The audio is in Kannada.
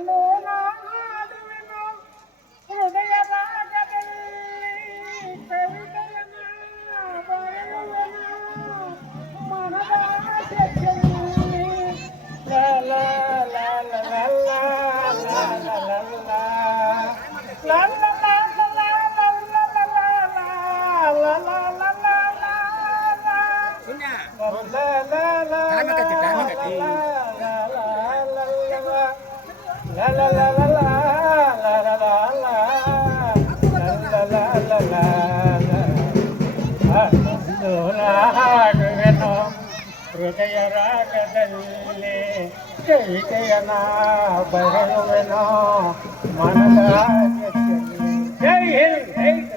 ಎಂದು ನಾಡುವೆನು ಹೃದಯ ರಾಗದಲ್ಲಿ ಕವಿತೆಯನ್ನು ಬರೆಯುವೆನು ಮನದ ಆಸೆಯಲ್ಲಿ ಲಾ ಲಾ ಲಾ ಲಾ ಲಾ ಲಾ ಲಾ ಲಾ ಲಾ ಹೃದಯ ರಾಗದಲ್ಲಿ ಕವಿತೆಯನ ಬರೆಯುವೆನೋ ಮನದ ಜೈ ಹಿಂದ್.